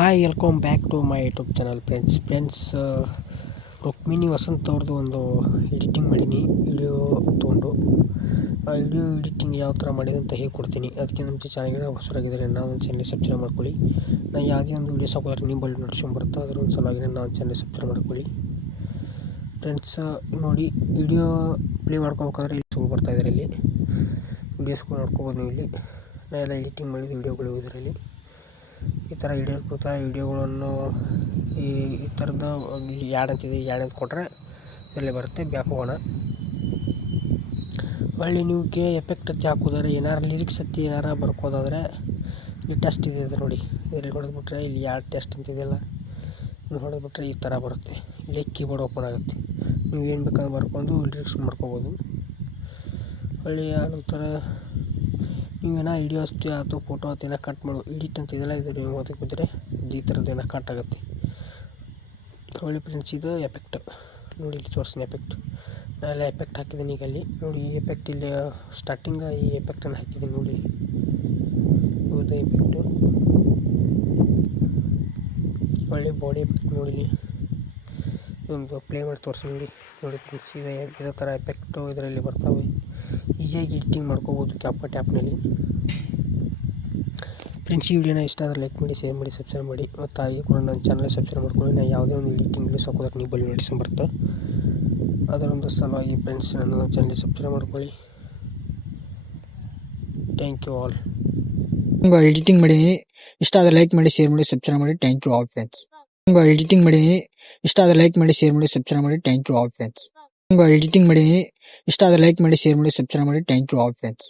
Hi welcome back to my YouTube channel friends. Rukmini Vasanth ಅವ್ರದ್ದು ಒಂದು editing ಮಾಡೀನಿ ವಿಡಿಯೋ ತೊಗೊಂಡು. ಆ ವಿಡಿಯೋ ಎಡಿಟಿಂಗ್ ಯಾವ ಥರ ಮಾಡಿದೆ ಅಂತ ಹೇಳ್ಕೊಡ್ತೀನಿ. ಅದಕ್ಕೆ ನಮ್ಮ ಚಾನಲ್ಗೆ ಹೊಸರಾಗಿದ್ದಾರೆ ನಾವು ಚಾನಲ್ ಸಬ್ಸ್ಕ್ರೈಬ್ ಮಾಡ್ಕೊಳ್ಳಿ. ನಾನು ಯಾವುದೇ ಒಂದು ವೀಡಿಯೋಸ್ ಹಾಕೋದ್ರೆ ನಿಮ್ಮ ಬಳಿ ನೋಟಿಫಿಕೇಶನ್ ಬರುತ್ತೆ. ಅದರ ಒಂದು ಸಲುವಾಗಿ ನಾವು ಚಾನಲ್ ಸಬ್ಸ್ಕ್ರೈಬ್ ಮಾಡ್ಕೊಳ್ಳಿ ಫ್ರೆಂಡ್ಸ್. ನೋಡಿ ವಿಡಿಯೋ ಪ್ಲೇ ಮಾಡ್ಕೋಬೇಕಾದ್ರೆ ಇಲ್ಲಿ ಸುಳ್ಳು ಬರ್ತಾಯಿದ್ದಾರೆ. ಇಲ್ಲಿ ವೀಡಿಯೋಸ್ಗಳು ನೋಡ್ಕೋಬೋದು ನೀವು. ಇಲ್ಲಿ ನಾನು ಎಲ್ಲ ಎಡಿಟಿಂಗ್ ಮಾಡಿದ ವೀಡಿಯೋಗಳು ಇದರಲ್ಲಿ ಈ ಥರ ವಿಡಿಯೋಗಳನ್ನು ಈ ಥರದ ಯಾಡ್ ಅಂತಿದೆ. ಯಾಡ್ ಅಂತ ಕೊಟ್ಟರೆ ಇದರಲ್ಲಿ ಬರುತ್ತೆ. ಬ್ಯಾಕ್ ಹೋಗೋಣ. ಒಳ್ಳೆ ನೀವುಗೆ ಎಫೆಕ್ಟ್ ಹತ್ತಿ ಹಾಕೋದಾದ್ರೆ ಏನಾರು ಲಿರಿಕ್ಸ್ ಹತ್ತಿ ಏನಾರು ಬರ್ಕೋದಾದ್ರೆ ಈ ಟೆಸ್ಟ್ ಇದೆ ನೋಡಿ. ಇದರಲ್ಲಿ ಹೊಡೆದ್ಬಿಟ್ರೆ ಇಲ್ಲಿ ಯಾಡ್ ಟೆಸ್ಟ್ ಅಂತಿದೆಯಲ್ಲ, ಇನ್ನು ಹೊಡೆದ್ಬಿಟ್ರೆ ಈ ಥರ ಬರುತ್ತೆ. ಇಲ್ಲಿ ಕೀಬೋರ್ಡ್ ಓಪನ್ ಆಗುತ್ತೆ. ನೀವು ಏನು ಬೇಕಾದ್ರೂ ಬರ್ಕೊಂಡು ಲಿರಿಕ್ಸ್ ಮಾಡ್ಕೋಬೋದು. ಒಳ್ಳೆ ನಂತರ ನೀವೇನೋ ವಿಡಿಯೋ ಅಥವಾ ಫೋಟೋ ಅಥವಾ ಕಟ್ ಮಾಡೋ ಎಡಿಟ್ ಅಂತಿದೆಯಲ್ಲ, ಇದು ನೀವು ಓದಕ್ಕೆ ಬಿದ್ದರೆ ಈ ಥರದ್ದು ಏನೋ ಕಟ್ ಆಗುತ್ತೆ. ಒಳ್ಳೆ ಫ್ರೆಂಡ್ಸ್, ಇದು ಎಫೆಕ್ಟ್ ನೋಡಿ. ಇಲ್ಲಿ ತೋರಿಸ್ತೀನಿ ಎಫೆಕ್ಟ್. ನಾನೆಲ್ಲ ಎಫೆಕ್ಟ್ ಹಾಕಿದ್ದೀನಿ. ಈಗ ಅಲ್ಲಿ ನೋಡಿ, ಈ ಎಫೆಕ್ಟ್ ಇಲ್ಲಿ ಸ್ಟಾರ್ಟಿಂಗ್ ಈ ಎಫೆಕ್ಟನ್ನು ಹಾಕಿದ್ದೀನಿ ನೋಡಿ. ಹೌದು, ಎಫೆಕ್ಟು ಒಳ್ಳೆ ಬಾಡಿ ಎಫೆಕ್ಟ್ ನೋಡಿ. ಇಲ್ಲಿ ಒಂದು ಪ್ಲೇ ಮಾಡಿ ತೋರಿಸ್ತೀನಿ ನೋಡಿ ಫ್ರೆಂಡ್ಸ್. ಇದೇ ಥರ ಎಫೆಕ್ಟು ಇದರಲ್ಲಿ ಬರ್ತವೆ. ಈಸಿಯಾಗಿ ಎಡಿಟಿಂಗ್ ಮಾಡ್ಕೋಬೋದು ಕ್ಯಾಪ್ಕಟ್ ಆ್ಯಪ್ನಲ್ಲಿ ಫ್ರೆಂಡ್ಸ್. ಈ ವಿಡಿಯೋನ ಇಷ್ಟ ಆದರೆ ಲೈಕ್ ಮಾಡಿ, ಶೇರ್ ಮಾಡಿ, ಸಬ್ಸ್ಕ್ರೈಬ್ ಮಾಡಿ. ಮತ್ತು ಹಾಗೆ ಕೂಡ ನನ್ನ ಚಾನಲ್ ಸಬ್ಸ್ಕ್ರೈಬ್ ಮಾಡ್ಕೊಳ್ಳಿ. ನಾನು ಯಾವುದೇ ಒಂದು ಎಡಿಟಿಂಗ್ ವೀಡಿಯೋಸ್ ಹಾಕೋದಕ್ಕೆ ನೀವು ಬಳಿ ನೋಟಿಫಿಕೇಶನ್ ಬರುತ್ತೆ. ಅದರೊಂದು ಸಲುವಾಗಿ ಫ್ರೆಂಡ್ಸ್ ನನ್ನ ಚಾನಲ್ ಸಬ್ಸ್ಕ್ರೈಬ್ ಮಾಡ್ಕೊಳ್ಳಿ. Thank you all. ಎಡಿಟಿಂಗ್ ಮಾಡೀನಿ, ಇಷ್ಟ ಆದರೆ ಲೈಕ್ ಮಾಡಿ, ಶೇರ್ ಮಾಡಿ, ಸಬ್ಸ್ಕ್ರೈಬ್ ಮಾಡಿ. Thank you all friends. Editing ಮಾಡೀನಿ, ಇಷ್ಟ ಆದರೆ ಲೈಕ್ ಮಾಡಿ, ಶೇರ್ ಮಾಡಿ, ಸಬ್ಸ್ಕ್ರೈಬ್ ಮಾಡಿ. Thank you all friends. Editing ಮಾಡೀನಿ, ಇಷ್ಟ ಆದರೆ ಲೈಕ್ ಮಾಡಿ, ಶೇರ್ ಮಾಡಿ, ಸಬ್ಸ್ಕ್ರೈಬ್ ಮಾಡಿ. Thank you all friends.